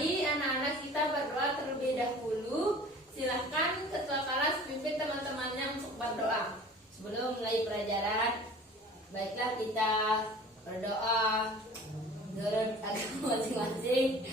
Mari anak-anak kita berdoa terlebih dahulu. Silahkan ketua kelas pimpin teman-temannya untuk berdoa. Sebelum mulai pelajaran, baiklah kita berdoa menurut agama masing-masing.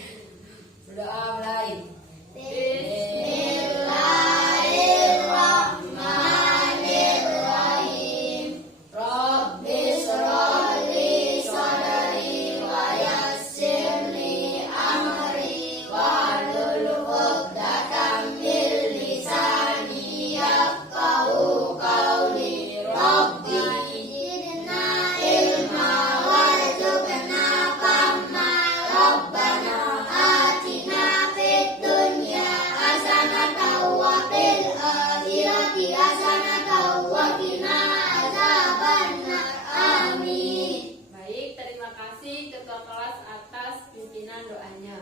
Berdoa mulai. Bismillahirrahmanirrahim. Rabbi shrah li sadri wa yassir li amri wahlul 'uqdatam min lisani yafqahu qawli. Rabbi zidna ilma warzuqna fahma. Rabbana atina fid dunya hasanatan wa fil akhirati hasanatan wa qina adzabannar. Amin. Baik, terima kasih ketua kelas atas pimpinan doanya.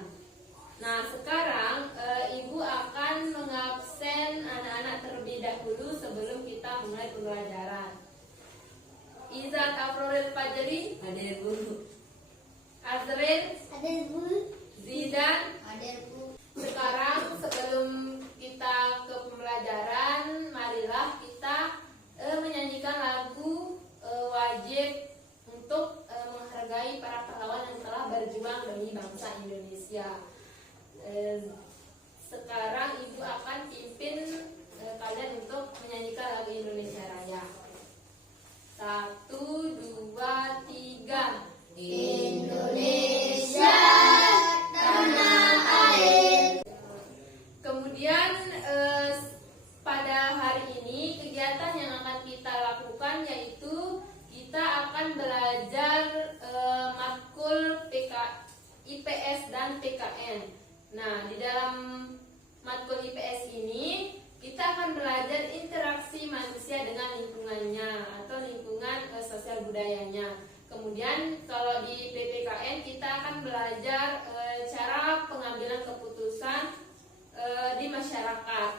Nah, sekarang Ibu akan mengabsen anak-anak terlebih dahulu sebelum kita mulai pembelajaran. Izat Afroril Fajri, Hadir Bu. Azril, Hadir Bu. Zidan. Hadir Bu. Sekarang sebelum kita ke pembelajaran, marilah kita menyanyikan lagu wajib untuk menghargai para pahlawan yang telah berjuang demi bangsa Indonesia. Sekarang Ibu akan pimpin kalian untuk menyanyikan lagu Indonesia Raya. 1, 2, 3. Indonesia tanah air. Kemudian pada hari ini kegiatan yang akan kita lakukan yaitu kita akan belajar matkul IPS dan PKN. Nah, di dalam matkul IPS ini kita akan belajar interaksi manusia dengan lingkungannya atau lingkungan sosial budayanya. Kemudian kalau di PPKN kita akan belajar cara pengambilan keputusan di masyarakat.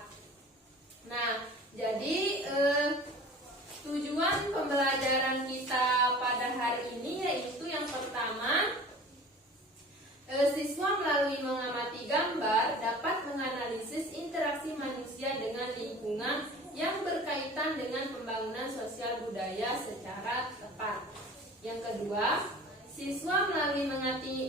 Nah, jadi tujuan pembelajaran kita pada hari ini yaitu yang pertama, siswa melalui mengamati gambar dapat menganalisis interaksi manusia dengan lingkungan yang berkaitan dengan pembangunan sosial budaya secara tepat. Yang kedua, siswa melalui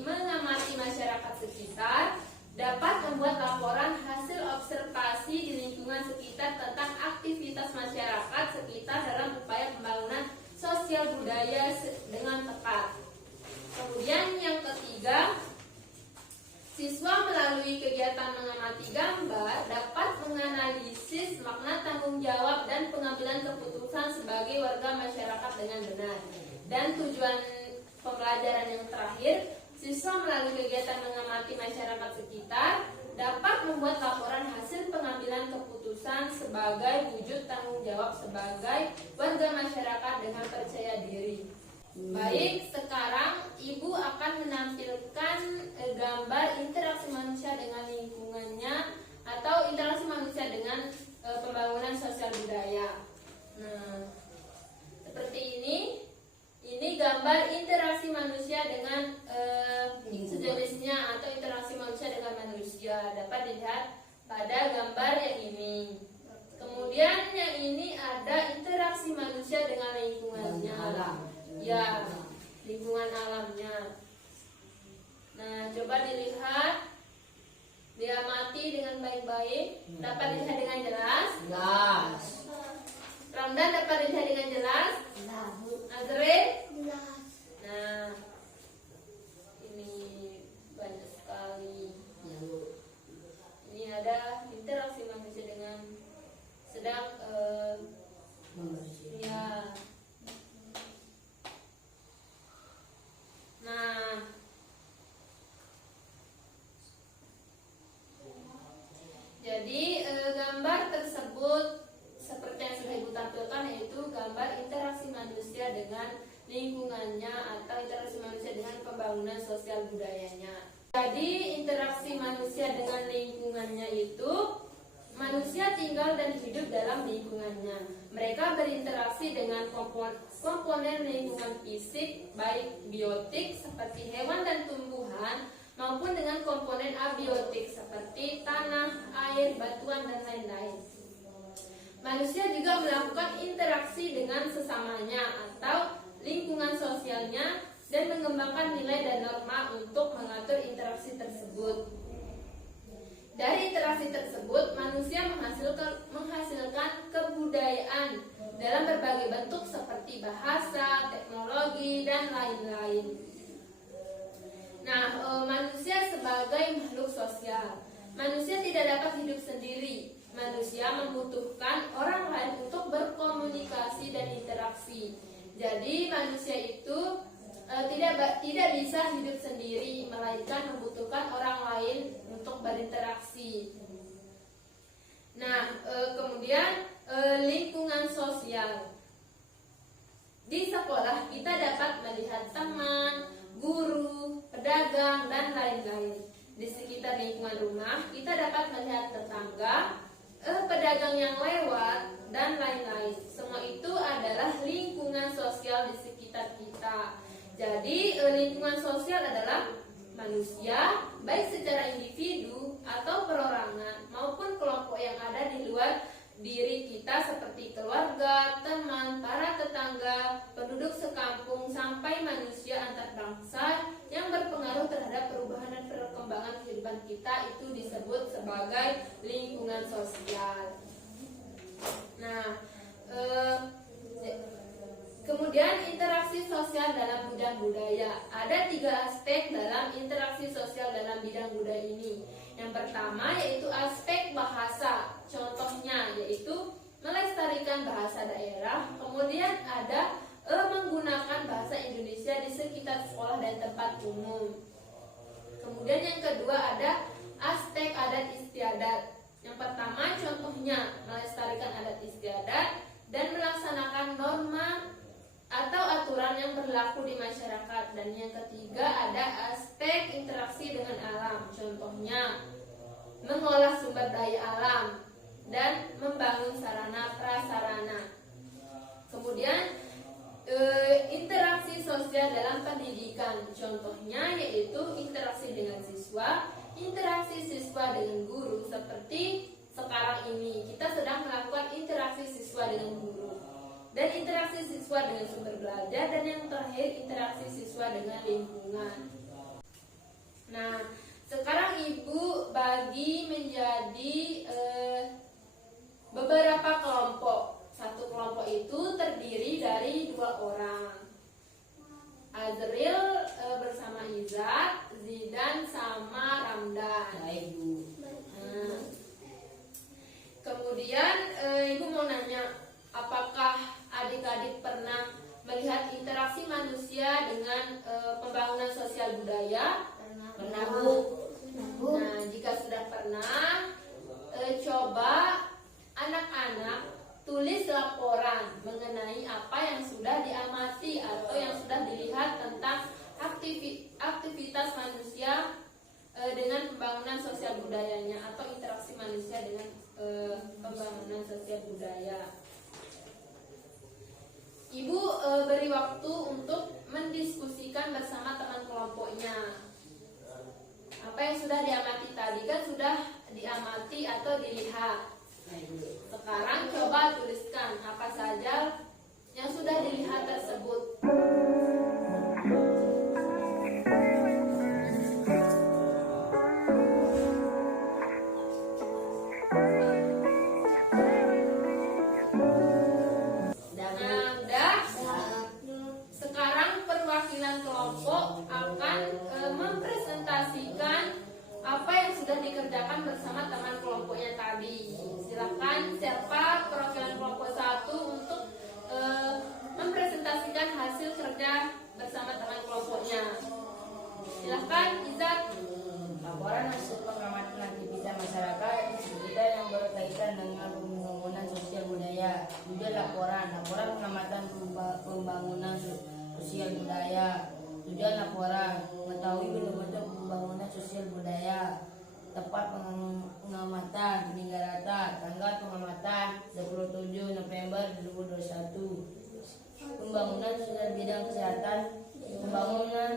mengamati masyarakat sekitar dapat membuat laporan hasil observasi di lingkungan sekitar tentang aktivitas masyarakat sekitar dalam upaya pembangunan sosial budaya dengan tepat. Kemudian yang ketiga, siswa melalui kegiatan mengamati gambar dapat menganalisis makna tanggung jawab dan pengambilan keputusan sebagai warga masyarakat dengan benar. Dan tujuan pembelajaran yang terakhir, siswa melalui kegiatan mengamati masyarakat sekitar dapat membuat laporan hasil pengambilan keputusan sebagai wujud tanggung jawab sebagai warga masyarakat dengan percaya diri. Baik, sekarang Ibu akan menampilkan gambar interaksi manusia dengan lingkungannya atau interaksi manusia dengan pembangunan sosial budaya. Nah, seperti ini. Ini gambar interaksi manusia dengan sejenisnya atau interaksi manusia dengan manusia. Dapat dilihat pada gambar yang ini. Kemudian yang ini ada interaksi manusia dengan lingkungannya. Ya, lingkungan alamnya. Nah, coba dilihat, diamati dengan baik-baik. Dapat dilihat dengan jelas? Jelas. Ramdan dapat dilihat dengan jelas? Azril? Nah, ini banyak sekali. Ini ada interaksi manusia dengan sedang ya. Nah, jadi gambar tersebut seperti yang sudah Ibu tampilkan yaitu gambar interaksi manusia dengan lingkungannya atau interaksi manusia dengan pembangunan sosial budayanya. Jadi interaksi manusia dengan lingkungannya itu manusia tinggal dan hidup dalam lingkungannya. Mereka berinteraksi dengan komponen lingkungan fisik baik biotik seperti hewan dan tumbuhan maupun dengan komponen abiotik air, batuan, dan lain-lain. Manusia juga melakukan interaksi dengan sesamanya atau lingkungan sosialnya dan mengembangkan nilai dan norma untuk mengatur interaksi tersebut. Dari interaksi tersebut, manusia menghasilkan kebudayaan dalam berbagai bentuk seperti bahasa, teknologi, dan lain-lain. Nah, manusia sebagai makhluk sosial. Manusia tidak dapat hidup sendiri. Manusia membutuhkan orang lain untuk berkomunikasi dan interaksi. Jadi, manusia itu tidak bisa hidup sendiri, melainkan membutuhkan orang lain untuk berinteraksi. Nah, kemudian lingkungan sosial. Di sekolah kita dapat melihat teman, guru, pedagang, dan lain-lain. Di sekitar lingkungan rumah kita dapat melihat tetangga, pedagang yang lewat, dan lain-lain. Semua itu adalah lingkungan sosial di sekitar kita. Jadi lingkungan sosial adalah manusia, baik secara individu atau perorangan maupun kelompok yang ada di luar diri kita seperti keluarga, teman, para tetangga, penduduk sekampung, sampai manusia antar bangsa yang berpengaruh terhadap perubahan dan perkembangan kehidupan kita, itu disebut sebagai lingkungan sosial. Nah, kemudian interaksi sosial dalam bidang budaya. Ada 3 aspek dalam interaksi sosial dalam bidang budaya ini. Yang pertama yaitu aspek bahasa. Contohnya yaitu melestarikan bahasa daerah. Kemudian ada menggunakan bahasa Indonesia di sekitar sekolah dan tempat umum. Kemudian yang kedua ada aspek adat istiadat. Yang pertama contohnya melestarikan adat istiadat dan melaksanakan norma atau aturan yang berlaku di masyarakat. Dan yang ketiga ada aspek interaksi dengan alam. Contohnya mengolah sumber daya alam dan membangun sarana prasarana. Kemudian interaksi sosial dalam pendidikan. Contohnya yaitu interaksi dengan siswa, interaksi siswa dengan guru. Seperti sekarang ini kita sedang melakukan interaksi siswa dengan guru, dan interaksi siswa dengan sumber belajar, dan yang terakhir interaksi siswa dengan lingkungan. Nah, sekarang Ibu bagi menjadi beberapa kelompok. Satu kelompok itu terdiri dari 2 orang, Azril bersama Izat, Zidan sama Ramdan. Baik, Bu. Nah, kemudian Ibu mau nanya, apakah adik-adik pernah melihat interaksi manusia dengan pembangunan sosial budaya? Pernah, Bu. Nah, jika sudah pernah, coba anak-anak tulis laporan mengenai apa yang sudah diamati atau yang sudah dilihat tentang aktivitas manusia dengan pembangunan sosial budayanya atau interaksi manusia dengan pembangunan sosial budaya. Ibu beri waktu untuk mendiskusikan bersama teman kelompoknya. Apa yang sudah diamati tadi kan sudah diamati atau dilihat. Sekarang coba tuliskan apa saja yang sudah dilihat tersebut. Sekarang perwakilan kelompok akan mempresentasikan apa yang sudah dikerjakan bersama teman kelompoknya tadi. Silakan siapa perwakilan kelompok 1 untuk mempresentasikan hasil kerja bersama teman kelompoknya. Silakan Izat. Laporan hasil pengamatan aktivitas masyarakat di sekitar yang berkaitan dengan pembangunan sosial budaya. Tujuan laporan pengamatan pembangunan sosial budaya. Tujuan laporan mengetahui bentuk-bentuk pembangunan sosial budaya. Tempat pengamatan hingga rata. Tanggal pengamatan 27 November 2021. Pembangunan sosial bidang kesehatan. Pembangunan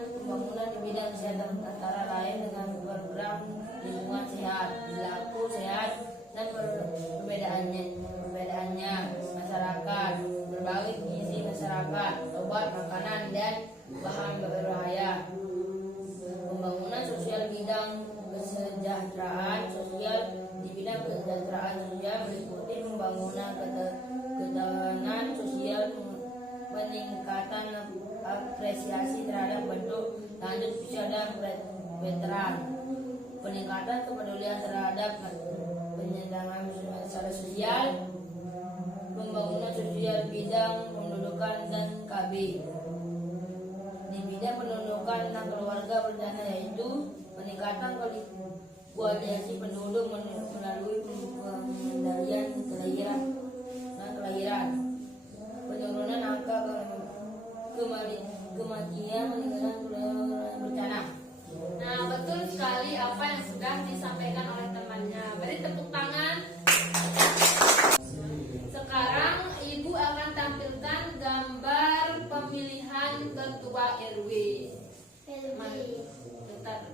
di bidang kesehatan antara lain dengan program lingkungan sehat, perilaku sehat, pembangunan ketahanan sosial, peningkatan apresiasi terhadap bentuk lanjut usia dan veteran, peningkatan kepedulian terhadap penyandang masalah sosial, pembangunan sosial bidang pendudukan dan KB. Di bidang pendudukan dan keluarga berencana yaitu peningkatan kualifikasi penduduk melalui pengendalian kelahiran, penurunan angka kematian, peningkatan bencana. Nah, betul sekali apa yang sudah disampaikan oleh temannya. Beri tepuk tangan. Sekarang Ibu akan tampilkan gambar pemilihan ketua RW. Mari, bentar.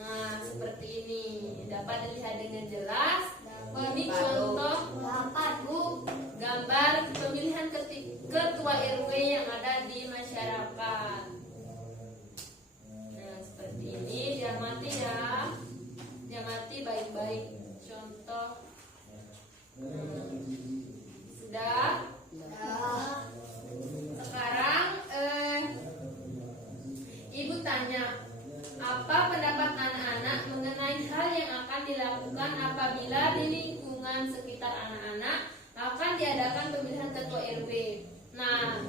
Nah, seperti ini dapat dilihat dengan jelas. Ini contoh Dapat, Bu. gambar pemilihan ketua RW yang ada di masyarakat. Nah, seperti ini, diamati ya, diamati baik-baik. Contoh, sudah. Sekarang Ibu tanya, apa pendapat anak-anak mengenai hal yang akan dilakukan apabila di lingkungan sekitar anak-anak akan diadakan pemilihan ketua RW? Nah,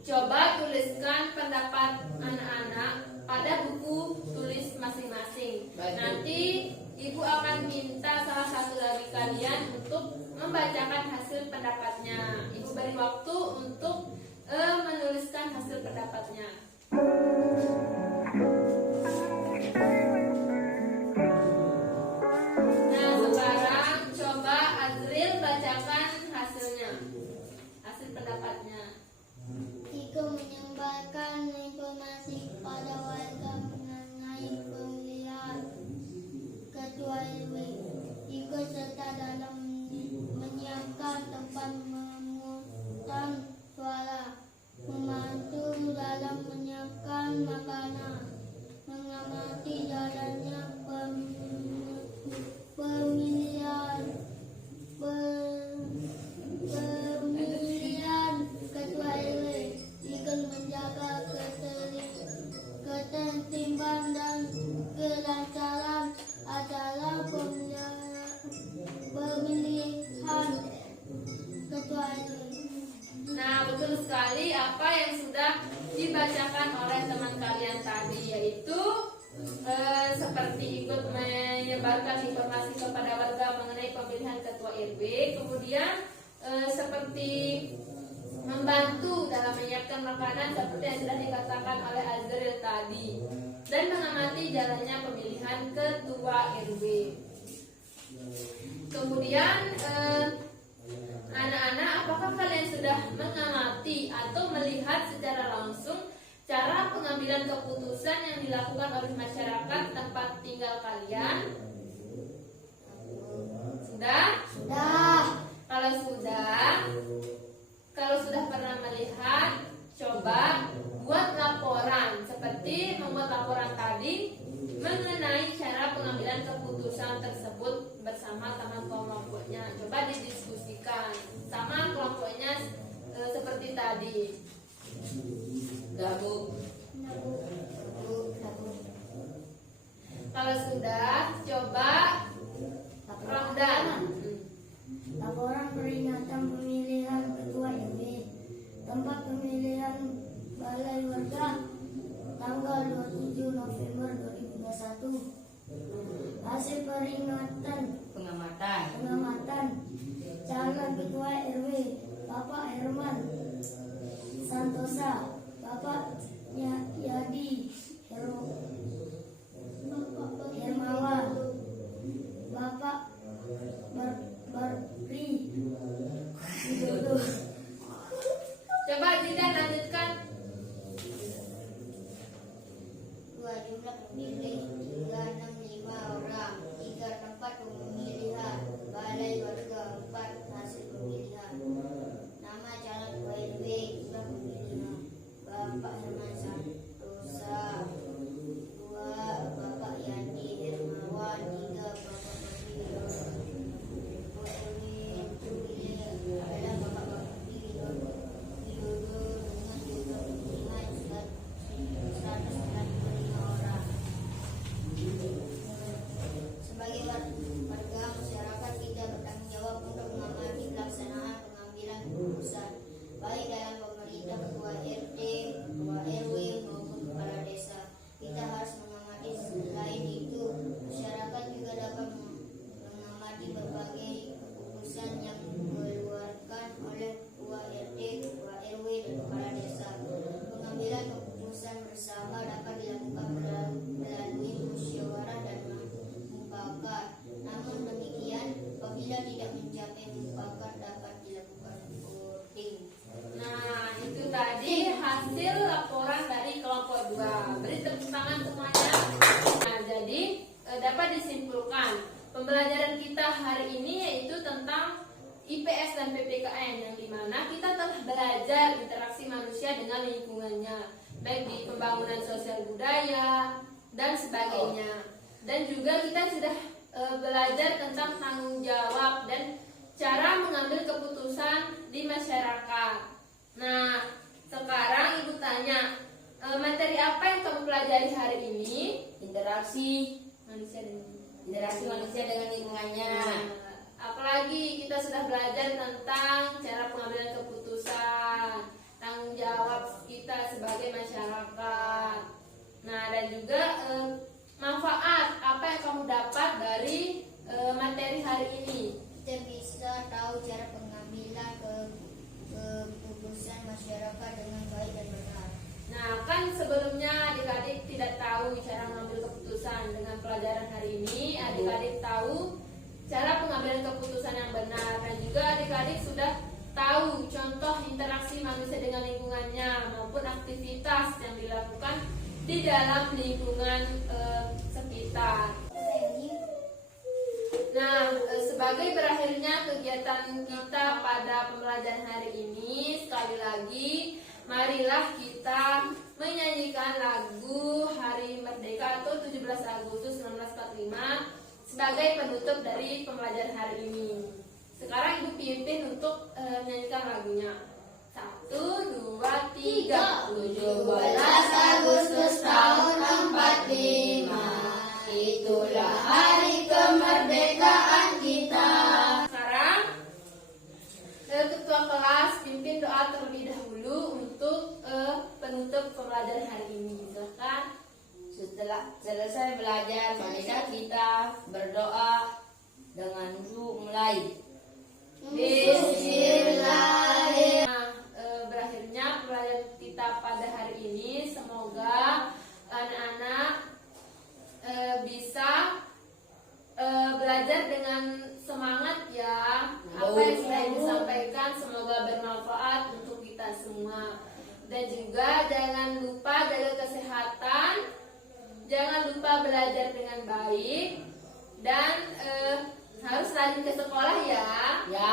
coba tuliskan pendapat anak-anak pada buku tulis masing-masing. Nanti Ibu akan minta salah satu dari kalian untuk membacakan hasil pendapatnya. Ibu beri waktu untuk menuliskan hasil pendapatnya. Nah, sekarang coba Azril bacakan hasilnya, hasil pendapatnya. Tiga, menyebarkan informasi kepada warga mengenai pemilihan ketua RW. Tiga, serta dalam menyiapkan tempat pemungutan suara, membantu dalam menyiapkan makanan, mengamati jalannya pemilihan ketua RW. Tiga, menjaga ketertiban dan kelancaran acara pemilihan ketua RW. Nah, betul sekali apa yang sudah dibacakan oleh teman kalian tadi, yaitu seperti ikut menyebarkan informasi kepada warga mengenai pemilihan ketua RW, kemudian seperti membantu dalam menyiapkan makanan seperti yang sudah dikatakan oleh Azril tadi, dan mengamati jalannya pemilihan ketua RW. Kemudian anak-anak, apakah kalian sudah mengamati atau melihat secara langsung cara pengambilan keputusan yang dilakukan oleh masyarakat tempat tinggal kalian? Sudah? Sudah. Kalau sudah pernah melihat, coba buat laporan seperti membuat laporan tadi mengenai cara pengambilan keputusan tersebut bersama teman kelompoknya. Coba didiskusikan sama kelompoknya seperti tadi. Kalau sudah, coba Ramdan. Laporan peringatan pemilihan ketua RW. Tempat pemilihan Balai Warga tanggal 27 November 2021. Hasil peringatan pengamatan calon ketua RW Bapak Herman Santosa, Bapak Yadi Hermawan, Bapak Barri Widodo. Coba tidak lanjutkan. Jumlah pemilih 365 orang. 3 tempat dapat disimpulkan pembelajaran kita hari ini yaitu tentang IPS dan PPKN, yang dimana kita telah belajar interaksi manusia dengan lingkungannya, baik di pembangunan sosial budaya dan sebagainya. Dan juga kita sudah belajar tentang tanggung jawab dan cara mengambil keputusan di masyarakat. Nah, sekarang Ibu tanya, materi apa yang kamu pelajari hari ini? Interaksi Manusia dengan lingkungannya. apalagi kita sudah belajar tentang cara pengambilan keputusan, tanggung jawab kita sebagai masyarakat. Nah, dan juga manfaat apa yang kamu dapat dari materi hari ini. Kita bisa tahu cara pengambilan keputusan masyarakat dengan baik dan benar. Nah, kan sebelumnya adik-adik tidak tahu cara mengambil keputusan. Dengan pelajaran hari ini, adik-adik tahu cara pengambilan keputusan yang benar. Dan juga adik-adik sudah tahu contoh interaksi manusia dengan lingkungannya maupun aktivitas yang dilakukan di dalam lingkungan sekitar. Nah, sebagai berakhirnya kegiatan kita pada pembelajaran hari ini, sekali lagi marilah kita menyanyikan lagu Hari Merdeka atau 17 Agustus 1945 sebagai penutup dari pembelajaran hari ini. Sekarang Ibu pimpin untuk menyanyikan lagunya. 1, 2, 3. 17 Agustus tahun 45, itulah hari kemerdekaan kita. Sekarang ketua kelas pimpin doa terlebih dahulu untuk penutup pembelajaran hari ini. Silakan. Setelah selesai belajar, marilah kita berdoa dengan mulai. Bismillahirrahmanirrahim. Berakhirnya pembelajaran kita pada hari ini. Semoga anak-anak bisa belajar dengan semangat ya. Apa yang sudah disampaikan semoga bermanfaat untuk kita semua. Dan juga jangan lupa jaga kesehatan. Jangan lupa belajar dengan baik dan harus rajin ke sekolah ya. Ya.